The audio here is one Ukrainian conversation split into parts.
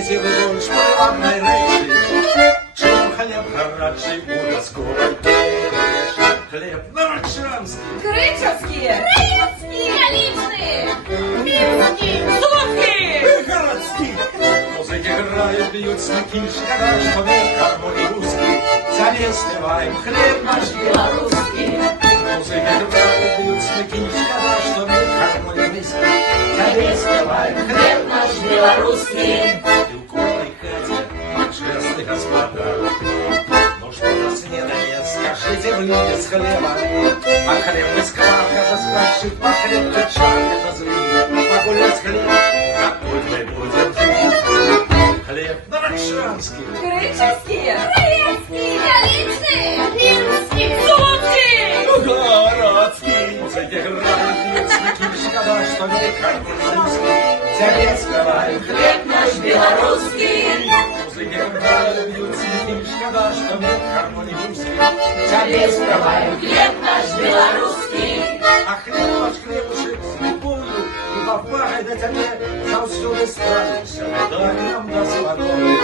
Знаете вы больше приватной речи, чем хлеб горячий у Росковой печи. Хлеб новочанский, Кричевські, Київські, Галічні, Мінські, Слуцькі. городский. Музыки играют, бьют смыки, шкода, что век гармонии русский. Завестываем хлеб наш белорусский. Музыки играют, бьют смыки, шкода, что век гармонии русский. Завестываем хлеб наш белорусский. И у курной хате, жесты господа. Ну что на снедание, скажите в люди с хлеба. А хлеб без кварка заскочит, по хлеб чайка зазрит. Погулять хлеб, какой мы будем жить. Хлеб новочанский. Кричевські, Київські, Галічні, Мінські, Слуцькі. Городский. Музыки играют, бьют смыки, шкода, что век гармонии русский. Завестываем хлеб наш белорусский. Музыки играют, бьют смыки, шкода, что век гармонии русский. Завестываем Хліб наш білоруський. а хлеб ваш хлебушек с любовью и повагой до тебе завсюду ставишься, огнем да с водой.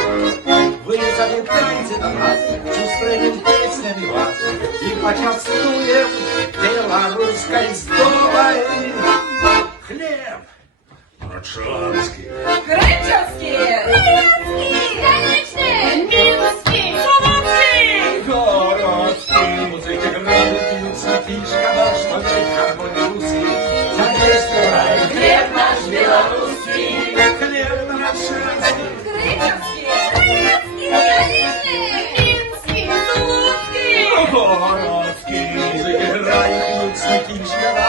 Вы залетайте до нас, чувствуем песнями вас и почувствуем белорусской сдобой. Хлеб новочанский. Кричевські, Київські, Галічні, Мінські, Слуцькі. Городский. Музыки играют, бьют смыки, шкода, что век гармонии русский. Завестываем Хліб наш білоруський. хлеб новочанский. Кричевські, Київські, Галічні, Мінські, Слуцькі. Городский. Музыки играют, бьют смыки, шкода,